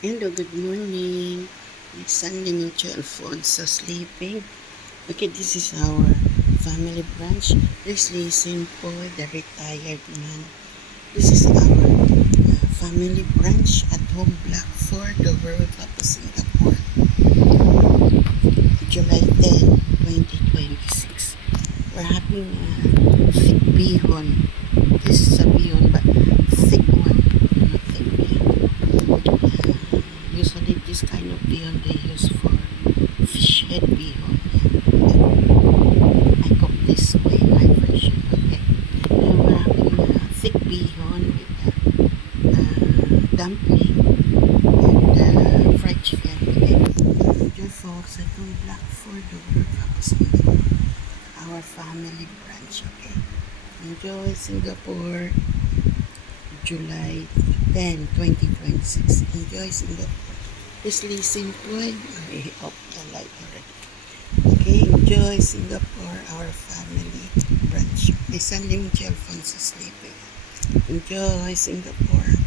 Hello, good morning. It's Sunday ng 12 so sleeping. Okay, this is our family branch. This is Simple, the retired man. This is our family branch at home block for the World Cup of Singapore. July 10, 2026. We're having a thick bihon. This is a bihon, but thick one. Not thick bihon. Usually this kind of bihon they use for fish head bihon. I cook this way, my version. Okay. Now we're having a thick bihon with dumpling and fried chicken. Okay. Your folks at home black for the World Cup of Singapore. Our family branch. Okay. Enjoy Singapore. July 10, 2026. Enjoy Singapore. This listen point. I hope the light already. Okay, enjoy Singapore, our family branch. My son named Alfonso sleeping. Enjoy Singapore.